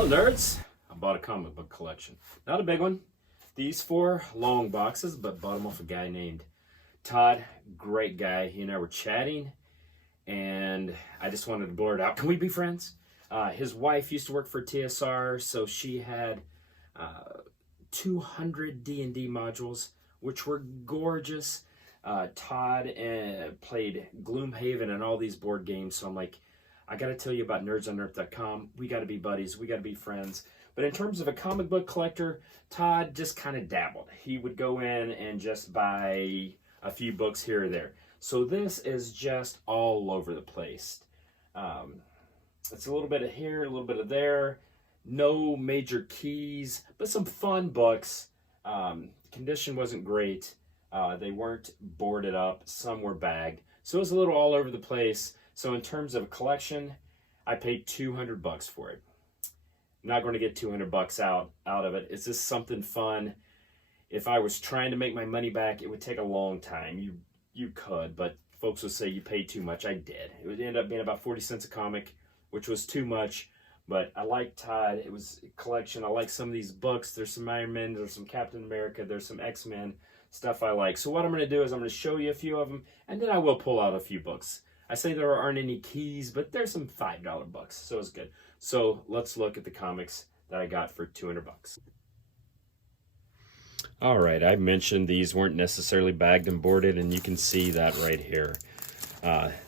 Well, nerds, I bought a comic book collection. Not a big one. These 4 long boxes, but bought them off a guy named Todd. Great guy. He and I were chatting, and I just wanted to blurt out, can we be friends? His wife used to work for TSR, so she had 200 D&D modules, which were gorgeous. Todd played Gloomhaven and all these board games, so I'm like, I got to tell you about nerdsonearth.com. We got to be buddies. We got to be friends. But in terms of a comic book collector, Todd just kind of dabbled. He would go in and just buy a few books here or there. So this is just all over the place. It's a little bit of here, a little bit of there. No major keys, but some fun books. Condition wasn't great. They weren't boarded up. Some were bagged. So it was a little all over the place. So in terms of collection, I paid $200 for it. I'm not going to get $200 out of it. It's just something fun. If I was trying to make my money back, it would take a long time. You could, but folks would say you paid too much. I did. It would end up being about 40 cents a comic, which was too much. But I like Todd. It was a collection. I like some of these books. There's some Iron Man. There's some Captain America. There's some X-Men stuff I like. So what I'm going to do is I'm going to show you a few of them, and then I will pull out a few books. I say there aren't any keys, but there's some $5 books, so it's good. So let's look at the comics that I got for $200. All right, I mentioned these weren't necessarily bagged and boarded, and you can see that right here.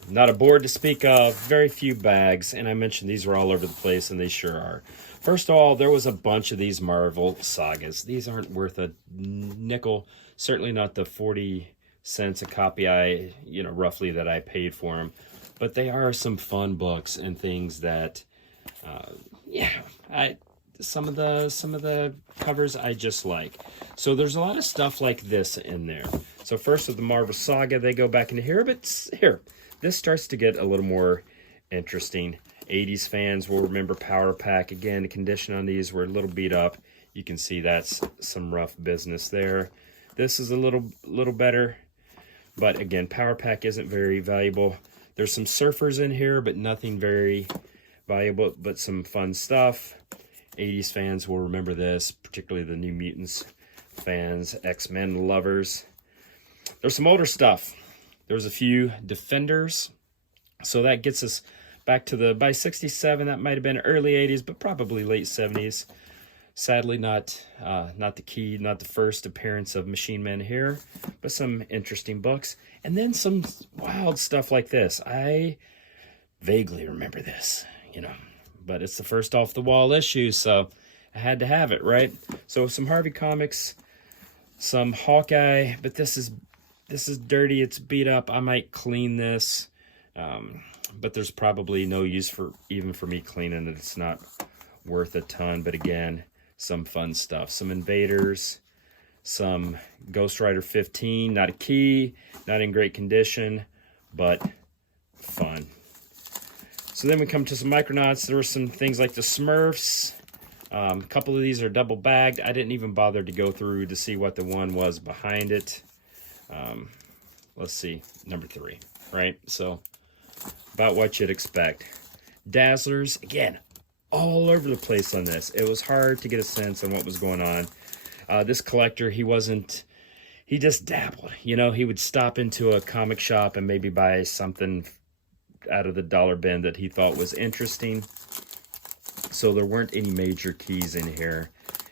Not a board to speak of, very few bags, and I mentioned these were all over the place, and they sure are. First of all, there was a bunch of these Marvel Sagas. These aren't worth a nickel, certainly not the 40 cents a copy roughly that I paid for them, but they are some fun books and things that some of the covers I just like. So there's a lot of stuff like this in there. So first with the Marvel Saga, they go back into here, but here this starts to get a little more interesting. 80s fans will remember Power Pack. Again, the condition on these were a little beat up. You can see that's some rough business there. This is a little better. But again, Power Pack isn't very valuable. There's some surfers in here, but nothing very valuable, but some fun stuff. 80s fans will remember this, particularly the New Mutants fans, X-Men lovers. There's some older stuff. There's a few Defenders. So that gets us back to by 67, that might have been early 80s, but probably late 70s. Sadly, not the first appearance of Machine Men here, but some interesting books. And then some wild stuff like this. I vaguely remember this, but it's the first off-the-wall issue, so I had to have it, right? So some Harvey Comics, some Hawkeye, but this is dirty. It's beat up. I might clean this, but there's probably no use even for me cleaning it. It's not worth a ton, but again, some fun stuff. Some Invaders, some Ghost Rider 15, not a key, not in great condition, but fun. So then we come to some Micronauts. There were some things like the Smurfs. A couple of these are double bagged. I didn't even bother to go through to see what the one was behind it. Let's see, number 3, right? So about what you'd expect. Dazzlers, again, all over the place on this. It was hard to get a sense on what was going on. This collector, he just dabbled. He would stop into a comic shop and maybe buy something out of the dollar bin that he thought was interesting. So there weren't any major keys in here.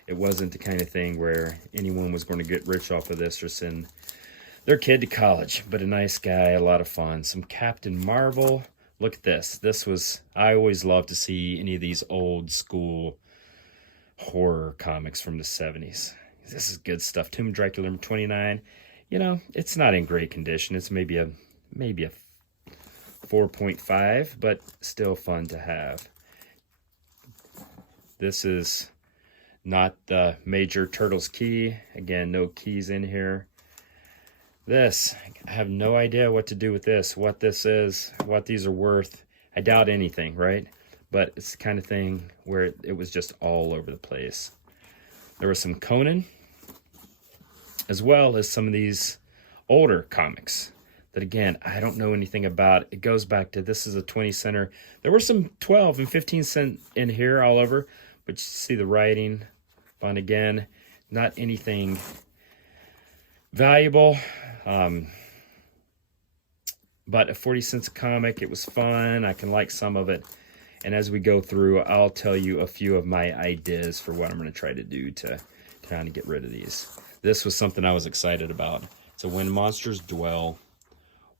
It wasn't the kind of thing where anyone was going to get rich off of this or send their kid to college. But a nice guy, a lot of fun. Some Captain Marvel. Look at this. I always love to see any of these old school horror comics from the 70s. This is good stuff. Tomb Dracula number 29. It's not in great condition. It's maybe a 4.5, but still fun to have. This is not the major Turtles key. Again, no keys in here. This, I have no idea what to do with this, what this is, what these are worth. I doubt anything, right? But it's the kind of thing where it was just all over the place. There was some Conan, as well as some of these older comics that, again, I don't know anything about. It goes back to, this is a 20 center. There were some 12 and 15 cent in here all over, but you see the writing. Fun again. Not anything valuable. But a 40 cents a comic. It was fun. I can like some of it. And as we go through, I'll tell you a few of my ideas for what I'm going to try to do to kind of get rid of these. This was something I was excited about. So When Monsters Dwell.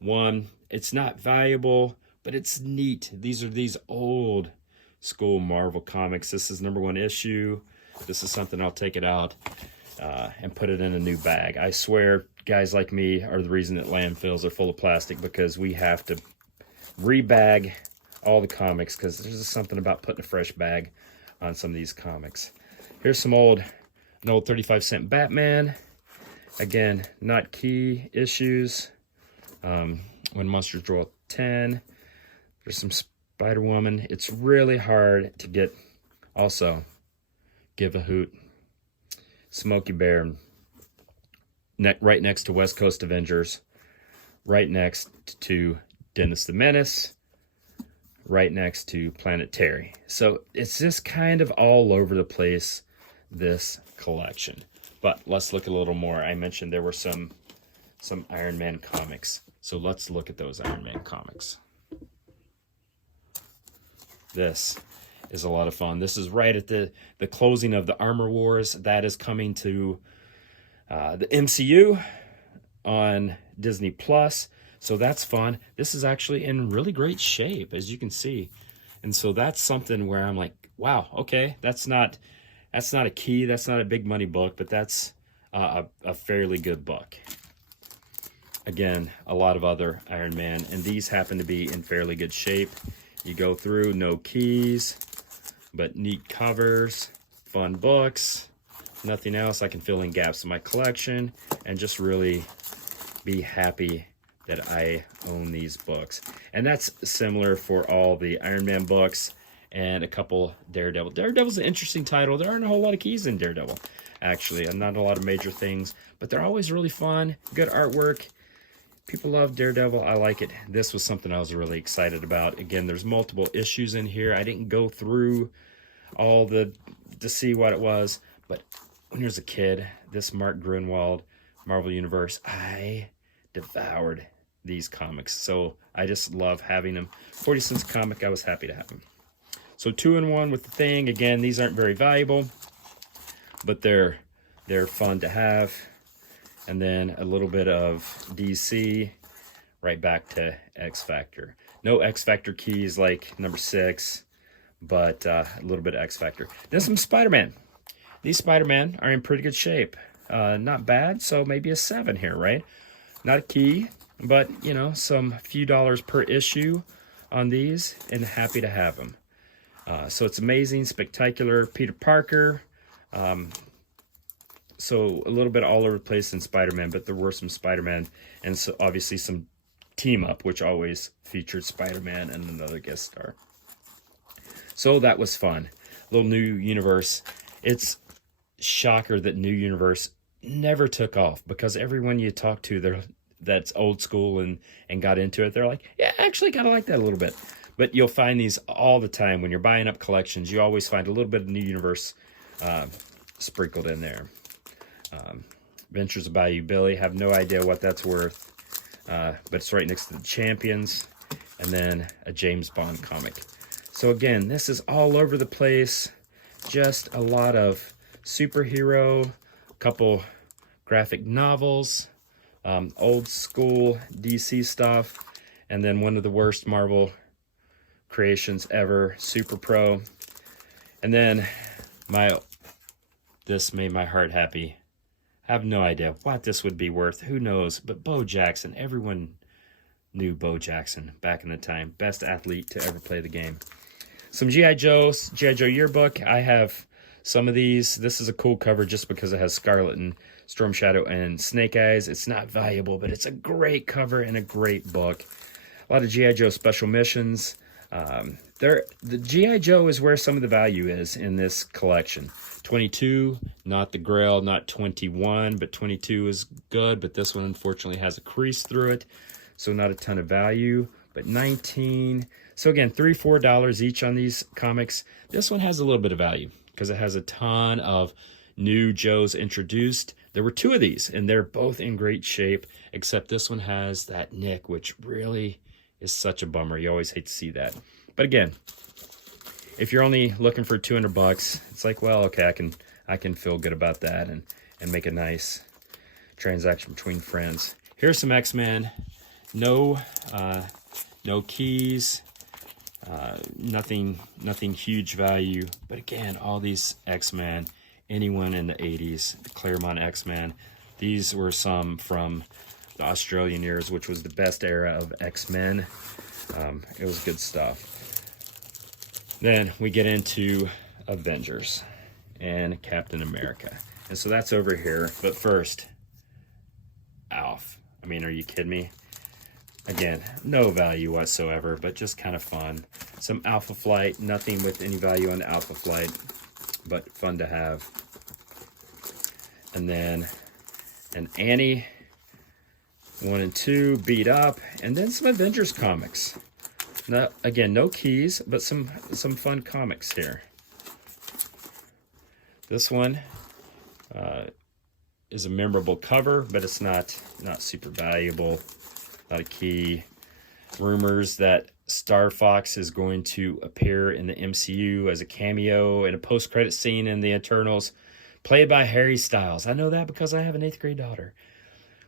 One, it's not valuable, but it's neat. These are these old school Marvel comics. This is #1 issue. This is something I'll take it out and put it in a new bag. I swear, guys like me are the reason that landfills are full of plastic, because we have to rebag all the comics, because there's just something about putting a fresh bag on some of these comics. Here's an old 35-cent Batman. Again, not key issues. When Monsters Dwell 10. There's some Spider-Woman. It's really hard to get. Also, Give a Hoot. Smokey Bear. Right next to West Coast Avengers. Right next to Dennis the Menace. Right next to Planet Terry. So it's just kind of all over the place, this collection. But let's look a little more. I mentioned there were some Iron Man comics. So let's look at those Iron Man comics. This is a lot of fun. This is right at the closing of the Armor Wars. That is coming to the MCU on Disney Plus. So that's fun. This is actually in really great shape, as you can see. And so that's something where I'm like, wow, okay, that's not a key, that's not a big money book, but that's a fairly good book. Again, a lot of other Iron Man, and these happen to be in fairly good shape. You go through, no keys, but neat covers, fun books, nothing else. I can fill in gaps in my collection and just really be happy that I own these books. And that's similar for all the Iron Man books and a couple Daredevil. Daredevil's an interesting title. There aren't a whole lot of keys in Daredevil, actually, and not a lot of major things, but they're always really fun, good artwork. People love Daredevil. I like it. This was something I was really excited about. Again, there's multiple issues in here. I didn't go through all to see what it was, but when I was a kid, this Mark Gruenwald Marvel Universe, I devoured these comics. So I just love having them. 40 cents a comic, I was happy to have them. So 2-in-1 with the Thing. Again, these aren't very valuable, but they're fun to have. And then a little bit of DC, right back to X-Factor. No X-Factor keys like #6, but a little bit of X-Factor. Then some Spider-Man. These Spider-Man are in pretty good shape. Not bad, so maybe a 7 here, right? Not a key, but, you know, some few dollars per issue on these, and happy to have them. So it's Amazing, Spectacular, Peter Parker. So a little bit all over the place in Spider-Man, but there were some Spider-Man, and so obviously some Team Up, which always featured Spider-Man and another guest star. So that was fun. Little New Universe. It's shocker that New Universe never took off, because everyone you talk to that's old school and got into it, they're like, yeah, actually kind of like that a little bit. But you'll find these all the time when you're buying up collections. You always find a little bit of New Universe sprinkled in there. Adventures of Bayou Billy, have no idea what that's worth, but it's right next to the Champions, and then a James Bond comic. So again, this is all over the place, just a lot of superhero, a couple graphic novels, old school DC stuff, and then one of the worst Marvel creations ever, Super Pro. And then this made my heart happy. I have no idea what this would be worth. Who knows? But Bo Jackson, everyone knew Bo Jackson back in the time. Best athlete to ever play the game. Some G.I. Joe yearbook. I have some of these. This is a cool cover just because it has Scarlet and Storm Shadow and Snake Eyes. It's not valuable, but it's a great cover and a great book. A lot of G.I. Joe special missions. The G.I. Joe is where some of the value is in this collection. 22, not the Grail, not 21, but 22 is good, but this one unfortunately has a crease through it, so not a ton of value. But 19, so again, $3-4 each on these comics. This one has a little bit of value. because it has a ton of new Joes introduced. There were 2 of these, and they're both in great shape, except this one has that nick, which really is such a bummer. You always hate to see that. But again, if you're only looking for $200, it's like, well, okay, I can feel good about that and make a nice transaction between friends. Here's some X-Men. No keys, nothing huge value. But again, all these X-Men, anyone in the 80s, the Claremont X-Men, these were some from the Australian years, which was the best era of X-Men. It was good stuff. Then we get into Avengers and Captain America. And so that's over here. But first, Alf. I mean, are you kidding me? Again, no value whatsoever, but just kind of fun. Some Alpha Flight, nothing with any value on the Alpha Flight, but fun to have. And then an Annie 1 and 2 beat up, and then some Avengers comics. Now, again, no keys, but some fun comics here. This one is a memorable cover, but it's not super valuable. Not a key. Rumors that Star Fox is going to appear in the MCU as a cameo in a post-credit scene in the Eternals, played by Harry Styles. I know that because I have an 8th grade daughter.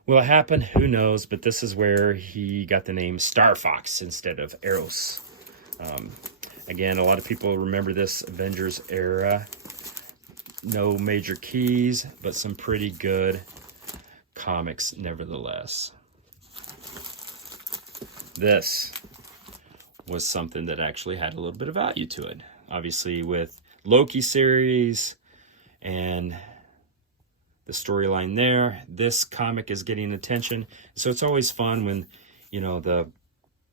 Will it happen? Who knows? But this is where he got the name Star Fox instead of Eros. Again, a lot of people remember this Avengers era. No major keys, but some pretty good comics nevertheless. This was something that actually had a little bit of value to it. Obviously with Loki series and the storyline there, this comic is getting attention. So it's always fun when, you know, the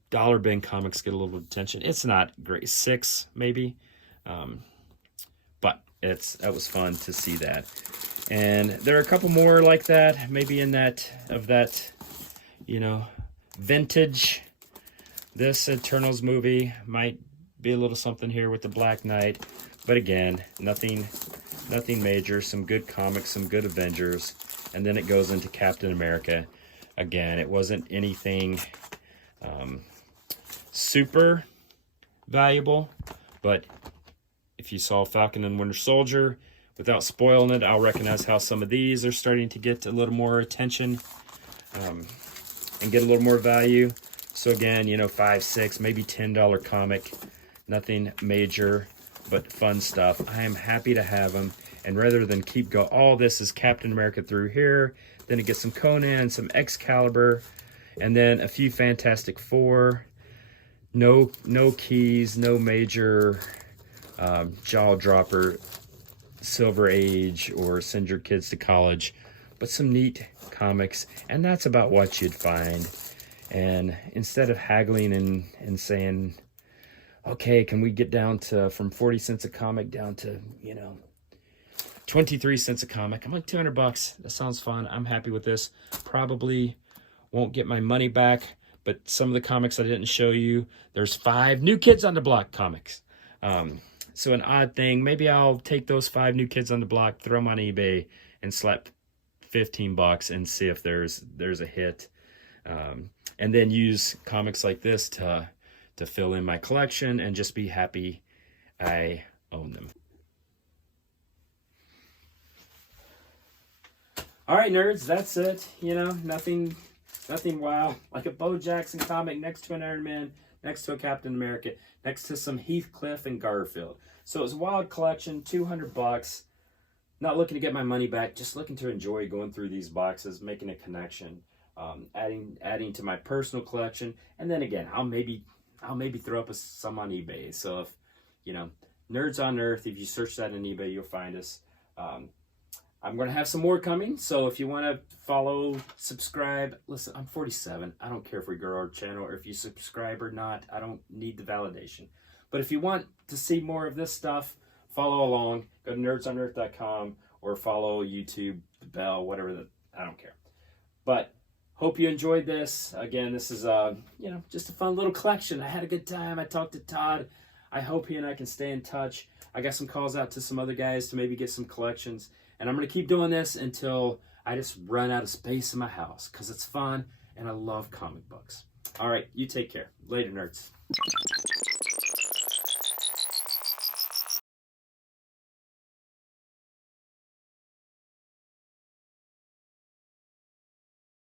dollar bin comics get a little bit of attention. It's not great, 6 maybe, but that was fun to see that. And there are a couple more like that, maybe in that, you know, vintage. This Eternals movie might be a little something here with the Black Knight, but again, nothing major. Some good comics, some good Avengers, and then it goes into Captain America. Again, it wasn't anything super valuable, but if you saw Falcon and Winter Soldier, without spoiling it, I'll recognize how some of these are starting to get a little more attention and get a little more value. So again, you know, $5, $6, maybe $10 comic, nothing major, but fun stuff. I am happy to have them. And rather than keep going, all this is Captain America through here. Then it gets some Conan, some Excalibur, and then a few Fantastic Four. No keys, no major jaw dropper, Silver Age, or send your kids to college, but some neat comics. And that's about what you'd find. And instead of haggling and saying, okay, can we get down to from 40 cents a comic down to, you know, 23 cents a comic? I'm like, $200. That sounds fun. I'm happy with this. Probably won't get my money back, but some of the comics I didn't show you, there's 5 New Kids on the Block comics. So an odd thing, maybe I'll take those 5 New Kids on the Block, throw them on eBay, and slap $15 and see if there's a hit. And then use comics like this to fill in my collection and just be happy I own them. All right, nerds, that's it. You know, nothing wow. Like a Bo Jackson comic next to an Iron Man, next to a Captain America, next to some Heathcliff and Garfield. So it was a wild collection, $200. Not looking to get my money back, just looking to enjoy going through these boxes, making a connection, adding to my personal collection, and then again, I'll maybe throw up some on eBay. So if, you know, Nerds on Earth, if you search that on eBay, you'll find us. I'm going to have some more coming, so if you want to follow, subscribe, listen, I'm 47. I don't care if we grow our channel or if you subscribe or not. I don't need the validation. But if you want to see more of this stuff, follow along. Go to nerdsonearth.com or follow YouTube, the bell, whatever. I don't care. But hope you enjoyed this. Again, this is you know, just a fun little collection. I had a good time. I talked to Todd. I hope he and I can stay in touch. I got some calls out to some other guys to maybe get some collections. And I'm going to keep doing this until I just run out of space in my house, because it's fun and I love comic books. All right, you take care. Later, nerds.